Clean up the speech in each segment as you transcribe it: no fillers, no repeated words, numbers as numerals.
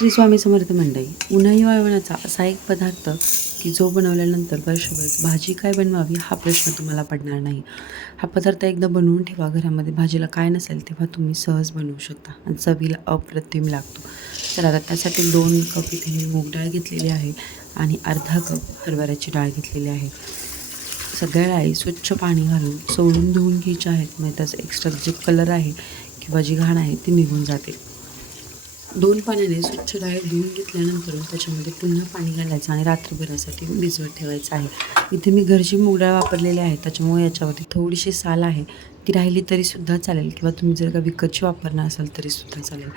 श्री स्वामी समर्थ मंडळी. उन्हाळी वाळवणाचा असा एक पदार्थ की जो बनवल्यानंतर वर्षभर भाजी काय बनवावी हा प्रश्न तुम्हाला पडणार नाही. हा पदार्थ एकदा बनवून ठेवा घरामध्ये, भाजीला काय नसेल तेव्हा तुम्ही सहज बनवू शकता आणि चवीला अप्रतिम लागतो. तर आता त्यासाठी 2 कप इथे मी मूग डाळ घेतलेली आहे आणि अर्धा कप हरभऱ्याची डाळ घेतलेली आहे. सगळ्या डाळी स्वच्छ पाणी घालून सोडून धुवून घ्यायच्या आहेत, म्हणजे त्याचा एक्स्ट्रा जे कलर आहे किंवा जी घाण आहे ती निघून जाते. 2 पाण्याने स्वच्छ डाळ धुवून घेतल्यानंतर त्याच्यामध्ये पुन्हा पाणी घालायचं आणि रात्रभरासाठी भिजवत ठेवायचं आहे. इथे मी घरची मूग डाळ वापरलेली आहे, त्याच्यामुळे याच्यावरती थोडीशी साल आहे, ती राहिली तरीसुद्धा चालेल किंवा तुम्ही जर का विकतची वापरणार असाल तरीसुद्धा चालेल.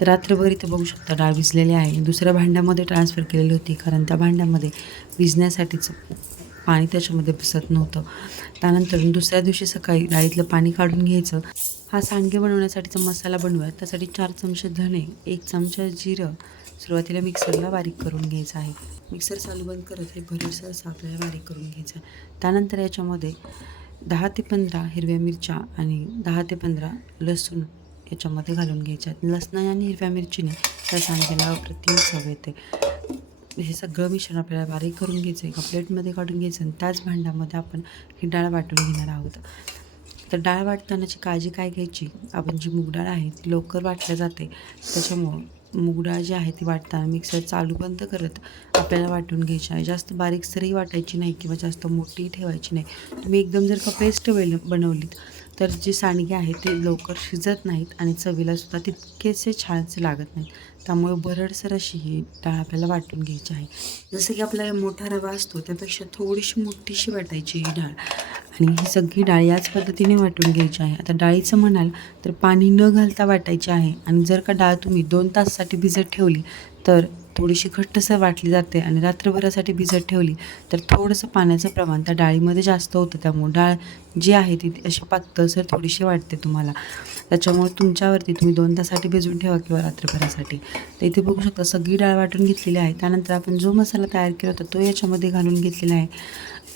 तर रात्रभर इथे बघू शकता डाळ भिजलेली आहे. दुसऱ्या भांड्यामध्ये ट्रान्सफर केलेली होती, कारण त्या भांड्यामध्ये भिजण्यासाठीचं पाणी त्याच्यामध्ये भिजत नव्हतं. त्यानंतर दुसऱ्या दिवशी सकाळी डाळीतलं पाणी काढून घ्यायचं. हा सांडगे बनवण्यासाठीचा मसाला बनवूया. त्यासाठी 4 चमचे धणे, 1 चमचा जिरं सुरुवातीला मिक्सरला बारीक करून घ्यायचं आहे. मिक्सर चालू बंद करत हे भरडसर असं आपल्याला बारीक करून घ्यायचं आहे. त्यानंतर याच्यामध्ये 10 ते 15 हिरव्या मिरच्या आणि 10 ते 15 लसूण याच्यामध्ये घालून घ्यायच्या आहेत. लसणाने आणि हिरव्या मिरचीने त्या सांडग्याला अप्रतिम चव येते. हे सगळं मिश्रण आपल्याला बारीक करून घ्यायचं, एका प्लेटमध्ये काढून घ्यायचं आणि त्याच भांड्यामध्ये आपण ही डाळ वाटून घेणार आहोत. तर डाळ वाटतानाची काळजी काय घ्यायची, आपण जी मूग डाळ आहे ती लवकर वाटल्या जाते, त्याच्यामुळं मूग डाळ जी आहे ती वाटताना मिक्सर चालू बंद करत आपल्याला वाटून घ्यायची आहे. जास्त बारीकसरही वाटायची नाही किंवा जास्त मोठी ठेवायची नाही. तुम्ही एकदम जर का पेस्ट बनवलीत तर जे सांडगे आहेत ते लवकर शिजत नाहीत आणि चवीलासुद्धा तितकेसे छानसे लागत नाहीत. त्यामुळे भरडसर अशी ही डाळ आपल्याला वाटून घ्यायची आहे. जसं की आपल्याला मोठा रवा असतो त्यापेक्षा थोडीशी मोठीशी वाटायची ही डाळ आणि ही सगळी डाळ याच पद्धतीने वाटून घ्यायची आहे. आता डाळीचं म्हणाल तर पाणी न घालता वाटायची आहे आणि जर का डाळ तुम्ही 2 तासासाठी भिजत ठेवली तर थोडीशी घट्टसर वाटली जाते आणि रात्रभरासाठी भिजत ठेवली तर थोडंसं पाण्याचं प्रमाण त्या डाळीमध्ये जास्त होतं. त्यामुळे डाळ जी आहे ती अशी पातळसर थोडीशी वाटते तुम्हाला. त्याच्यामुळे तुमच्यावरती तुम्ही 2 तासासाठी भिजवून ठेवा किंवा रात्रभरासाठी. तर इथे बघू शकता सगळी डाळ वाटून घेतलेली आहे. त्यानंतर आपण जो मसाला तयार केला होता तो याच्यामध्ये घालून घेतलेला आहे.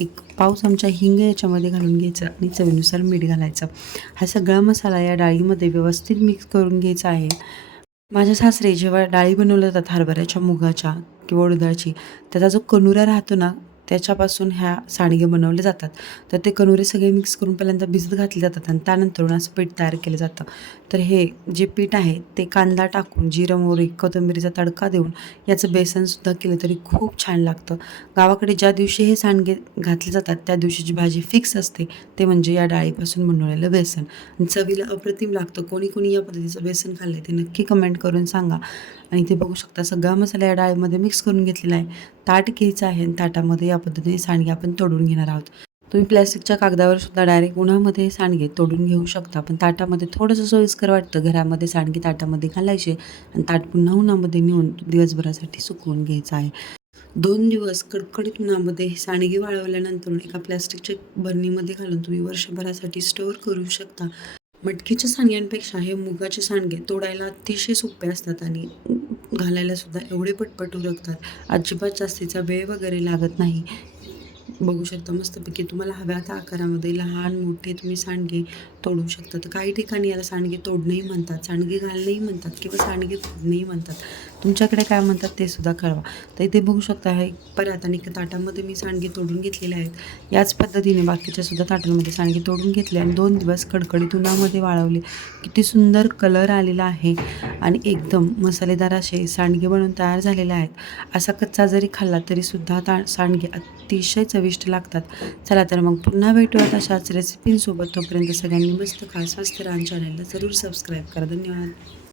1 पाव चमचा हिंग याच्यामध्ये घालून घ्यायचं आणि चवीनुसार मीठ घालायचं. हा सगळा मसाला या डाळीमध्ये व्यवस्थित मिक्स करून घ्यायचा आहे. माझ्या सासरे जेव्हा डाळी बनवल्या जातात हरभऱ्याच्या, मुगाच्या किंवा उडदाची, त्याचा जो कनुरा राहतो ना त्याच्यापासून ह्या सांडगे बनवले जातात. तर ते कनुरे सगळे मिक्स करून पहिल्यांदा भिजत घातले जातात आणि त्यानंतर असं पीठ तयार केलं जातं. तर हे जे पीठ आहे ते कांदा टाकून, जिरं, मोहरी, कोथिंबीरीचा तडका देऊन याचं बेसनसुद्धा केलं तरी खूप छान लागतं. गावाकडे ज्या दिवशी हे सांडगे घातले जातात त्या दिवशीची भाजी फिक्स असते, ते म्हणजे या डाळीपासून बनवलेलं बेसन आणि चवीला अप्रतिम लागतं. कोणी कोणी या पद्धतीचं बेसन खाल्लं ते नक्की कमेंट करून सांगा. आणि इथे बघू शकता सगळा मसाला या डाळीमध्ये मिक्स करून घेतलेला आहे. ताट घ्यायचं आहे आणि ताटामध्ये या पद्धतीने सांडगे आपण तोडून घेणार आहोत. तुम्ही प्लॅस्टिकच्या कागदावर सुद्धा डायरेक्ट उन्हामध्ये सांडगे तोडून घेऊ शकता, पण ताटामध्ये थोडंसं सोयीस्कर वाटतं. घरामध्ये सांडगे ताटामध्ये घालायचे आणि ताट पुन्हा उन्हामध्ये नेऊन दिवसभरासाठी सुकवून घ्यायचं आहे. 2 दिवस कडकडीत उन्हामध्ये हे सांडगे वाळवल्यानंतर एका प्लॅस्टिकच्या बरणीमध्ये घालून तुम्ही वर्षभरासाठी स्टोअर करू शकता. मटकीच्या सांडग्यांपेक्षा हे मुगाचे सांडगे तोडायला अतिशय सोपे असतात आणि घालायला सुद्धा एवढे पटपट उरकतात. अजिबात जास्तीचा वेळ वगैरे लागत नाही. बघू शकता मस्तपैकी तुम्हाला हव्या त्या आकारामध्ये लहान मोठे तुम्ही सांडगे तोडू शकता. तर काही ठिकाणी याला सांडगे तोडणंही म्हणतात, सांडगे घालणंही म्हणतात किंवा सांडगे फोडणंही म्हणतात. तुमच्याकडे काय म्हणतात ते सुद्धा कळवा. तर इथे बघू शकता हे परत आणि ताटामध्ये मी सांडगे तोडून घेतलेले आहेत. याच पद्धतीने बाकीच्या सुद्धा ताटांमध्ये सांडगे तोडून घेतले आणि 2 दिवस कडकडीत उन्हामध्ये वाळवले. किती सुंदर कलर आलेला आहे आणि एकदम मसालेदार असे सांडगे बनवून तयार झालेले आहेत. असा कच्चा जरी खाल्ला तरीसुद्धा सांडगे अतिशय चविष्ट लागतात. चला तर मग पुन्हा भेटूयात अशाच रेसिपींसोबत. तोपर्यंत सगळ्यांनी मस्त खा, स्वस्त राहा. चॅनलला जरूर सबस्क्राईब करा. धन्यवाद.